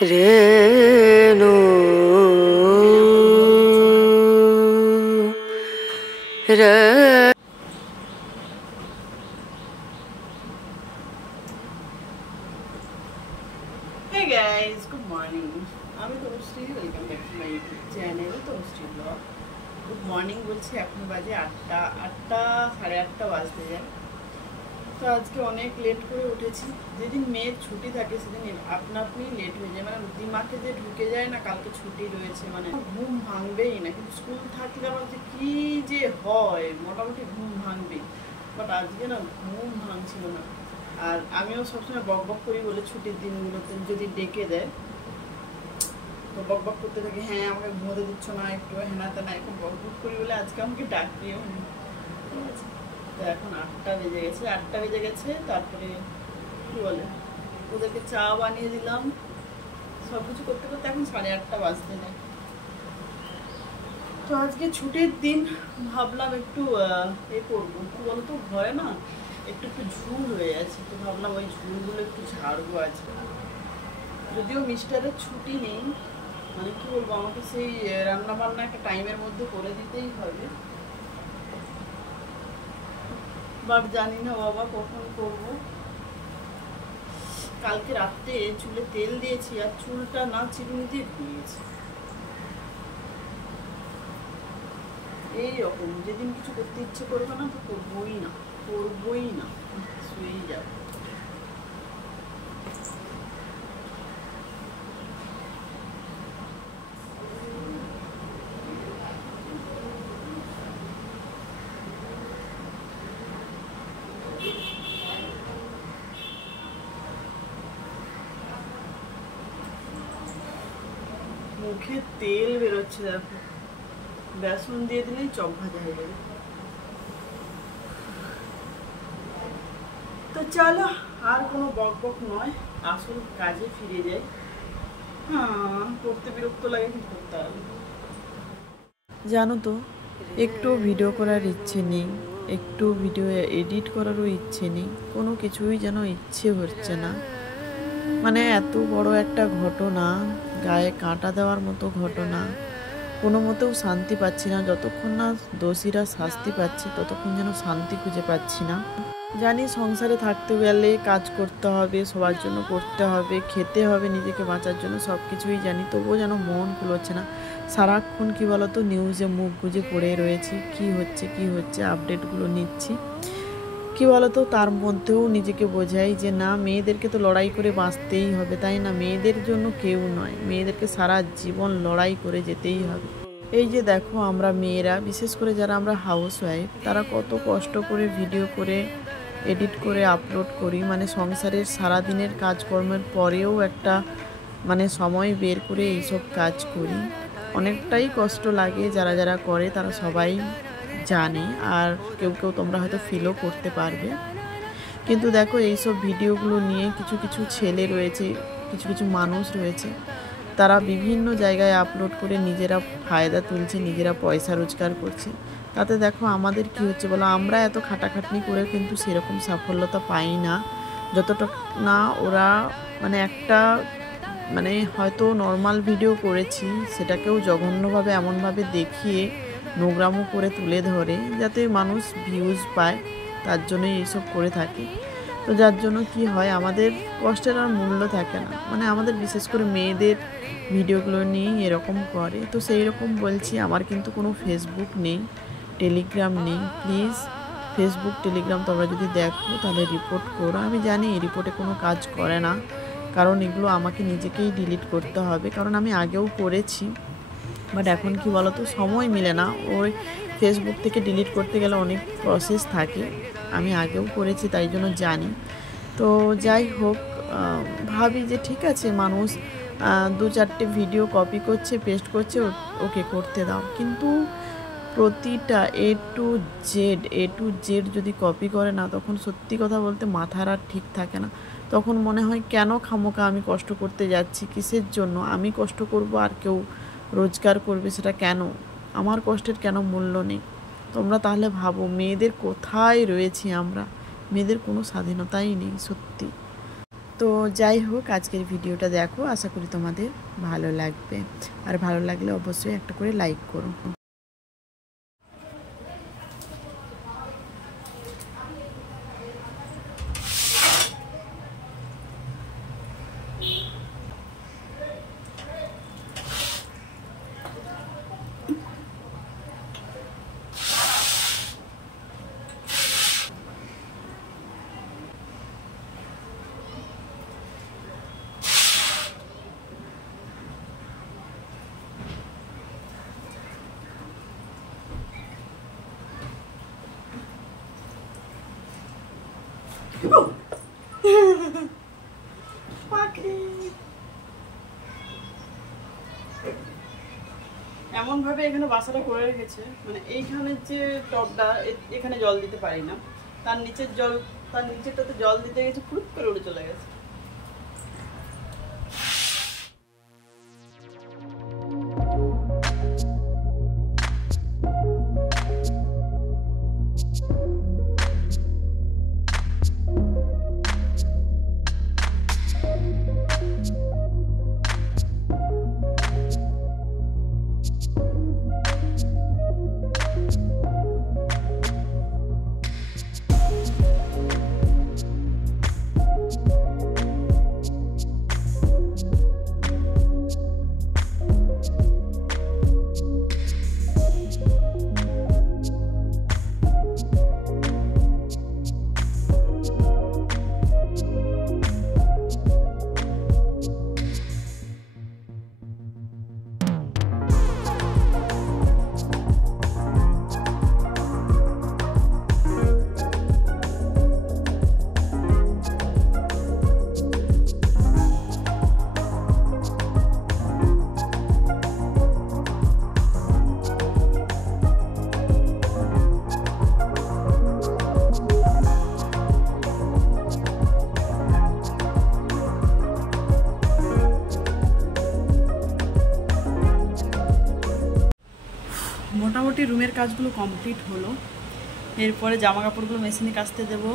রেণু রে। Hey guys, good morning. আমি Tanushree, welcome back to my YouTube channel Tanushree blog. Good morning বলছি, এখন বাজে 8টা 8:30 বাজতে যায়। তো আজকে অনেক লেট করে উঠেছি। যেদিন মেয়ের ছুটি থাকে সেদিন আপনা আপনি লেট হয়ে যায়, মানে দিমাগে যে ঢুকে যায় না কালকে ছুটি রয়েছে, মানে ঘুম ভাঙবেই না। কিন্তু স্কুল থাকলে আমার যে কী যে হয়, মোটামুটি ঘুম ভাঙবেই, বাট আজকে না ঘুম ভাঙছিল না। আর আমিও সবসময় বক বক করি বলে ছুটির দিনগুলোতে যদি ডেকে দেয় তো বক বক করতে থাকি, হ্যাঁ আমাকে ঘুমোতে দিচ্ছ না, একটু হেনাতে না, এখন বক বক করি বলে আজকে আমাকে ডাক দিয়েও নি। ঠিক আছে, তো এখন 8টা বেজে গেছে। তারপরে কী বলে, ওদেরকে চা বানিয়ে দিলাম, সব কিছু করতে করতে এখন 8:30 বাজতে যায়। তো আজকে ছুটির দিন, ভাবলাম একটু এ করবো, কী বলতো, ঘরে না একটু একটু ঝুল হয়ে আছে, তো ভাবলাম ওই ঝুলগুলো একটু ঝাড়বো আজকে। যদিও মিস্টারের ছুটি নেই, মানে কি বলবো, আমাকে সেই রান্না বান্না একটা টাইমের মধ্যে করে দিতেই হবে, বাট জানি না বাবা কখন করব। কালকে রাত্রে চুলে তেল দিয়েছি আর চুলটা না চিরুনি দিয়ে ঘুমিয়েছি। এইরকম যেদিন কিছু করতে ইচ্ছে করবে না তো করবোই না, শুয়েই যাবো। মুখে তেল বেরোচ্ছে, দেখো, বেসন দিয়ে দিলেই চপ ভাজা হয়ে যাবে। তো চলো, আর কোনো বক বক নয়, আসল কাজে ফিরে যাই। হ্যাঁ, করতে বিরক্ত লাগে, কিন্তু করতে হবে। জানো তো, একটু ভিডিও করার ইচ্ছে নেই, একটু ভিডিও এডিট করারও ইচ্ছে নেই, কোনো কিছুই যেন ইচ্ছে হচ্ছে না। মানে এত বড় একটা ঘটনা, গায়ে কাঁটা দেওয়ার মতো ঘটনা, কোনো মতেও শান্তি পাচ্ছি না। যতক্ষণ না দোষীরা শাস্তি পাচ্ছে ততক্ষণ যেন শান্তি খুঁজে পাচ্ছি না। জানি সংসারে থাকতে গেলে কাজ করতে হবে, সবার জন্য করতে হবে, খেতে হবে, নিজেকে বাঁচার জন্য সব কিছুই জানি, তবুও যেন মন কুলোচ্ছে না। সারাক্ষণ কী বলতো, নিউজে মুখ গুজে পড়ে রয়েছি, কি হচ্ছে আপডেটগুলো নিচ্ছি। কী বলতো, তার মধ্যেও নিজেকে বোঝাই যে না, মেয়েদেরকে তো লড়াই করে বাঁচতেই হবে, তাই না? মেয়েদের জন্য কেউ নয়, মেয়েদেরকে সারা জীবন লড়াই করে যেতেই হবে। এই যে দেখো, আমরা মেয়েরা, বিশেষ করে যারা আমরা হাউসওয়াইফ, তারা কত কষ্ট করে ভিডিও করে এডিট করে আপলোড করি, মানে সংসারের সারাদিনের কাজকর্মের পরেও একটা মানে সময় বের করে এইসব কাজ করি। অনেকটাই কষ্ট লাগে, যারা যারা করে তারা সবাই জানে, আর কেউ কেউ তোমরা হয়তো ফিলও করতে পারবে। কিন্তু দেখো, এইসব ভিডিওগুলো নিয়ে কিছু কিছু ছেলে রয়েছে, কিছু কিছু মানুষ রয়েছে, তারা বিভিন্ন জায়গায় আপলোড করে নিজেরা ফায়দা তুলছে, নিজেরা পয়সা রোজগার করছে। তাতে দেখো আমাদের কি হচ্ছে বলো, আমরা এত খাটাখাটনি করে কিন্তু সেরকম সাফল্যতা পাই না, যতটা না ওরা মানে একটা মানে হয়তো নর্মাল ভিডিও করেছি, সেটাকেও জঘন্যভাবে এমনভাবে দেখিয়ে নোংরামো করে তুলে ধরে যাতে মানুষ ভিউজ পায়, তার জন্যই এইসব করে থাকে। তো যার জন্য কি হয়, আমাদের কষ্টের আর মূল্য থাকে না, মানে আমাদের বিশেষ করে মেয়েদের ভিডিওগুলো নিয়েই এরকম করে। তো সেই রকম বলছি, আমার কিন্তু কোনো ফেসবুক নেই, টেলিগ্রাম নেই। প্লিজ ফেসবুক টেলিগ্রাম তোমরা যদি দেখো তাহলে রিপোর্ট করো। আমি জানি রিপোর্টে কোনো কাজ করে না, কারণ এগুলো আমাকে নিজেকেই ডিলিট করতে হবে, কারণ আমি আগেও করেছি, বাট এখন কি বলতো, সময় মিলে না। ওই ফেসবুক থেকে ডিলিট করতে গেলে অনেক প্রসেস থাকে, আমি আগেও করেছি তাই জন্য জানি। তো যাই হোক, ভাবি যে ঠিক আছে, মানুষ 2-4টে ভিডিও কপি করছে, পেস্ট করছে, ওকে করতে দাও, কিন্তু প্রতিটা এ টু জেড যদি কপি করে না, তখন সত্যি কথা বলতে মাথার আর ঠিক থাকে না। তখন মনে হয় কেন খামোকা আমি কষ্ট করতে যাচ্ছি, কিসের জন্য আমি কষ্ট করব আর কেউ রোজগার করবে, সেটা কেন? আমার কষ্টের কেন মূল্য নেই? তোমরা তাহলে ভাবো, মেয়েদের কোথায় রয়েছি আমরা? মেয়েদের কোনো স্বাধীনতাই নেই সত্যি। তো যাই হোক, আজকের ভিডিওটা দেখো, আশা করি তোমাদের ভালো লাগবে। আর ভালো লাগলে অবশ্যই একটা করে লাইক করো। এমন ভাবে এখানে বাসাটা করে রেখেছে, মানে এইখানে যে টবটা এখানে জল দিতে পারি না, তার নিচেরটাতে জল দিতে গেছে, ফুট করে উড়ে চলে গেছে। মোটামুটি রুমের কাজগুলো কমপ্লিট হলো। এরপরে জামা কাপড়গুলো মেশিনে কাচতে দেবো,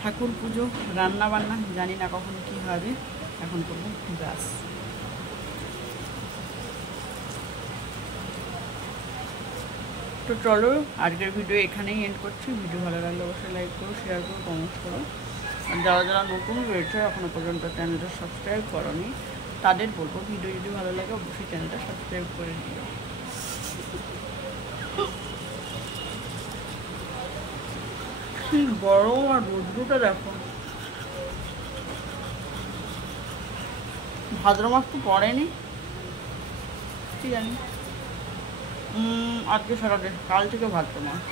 ঠাকুর পুজো, রান্না বান্না, জানি না কখন কি হবে, এখন করবো ব্রাশ। তো চলো, আজকের ভিডিও এখানেই এন্ড করছি। ভিডিও ভালো লাগলে অবশ্যই লাইক করো, শেয়ার করো, কমেন্ট করো। আর যারা যারা নতুন রয়েছে এখনও পর্যন্ত চ্যানেলটা সাবস্ক্রাইব করোনি, তাদের বলবো ভিডিও যদি ভালো লাগে অবশ্যই চ্যানেলটা সাবস্ক্রাইব করে দিও। গরম আর রোদ্রুটা দেখো। ভাদ্র মাস তো পড়েনি, কি জানি। আজকে সারাদিন, কাল থেকে ভাদ্র মাস।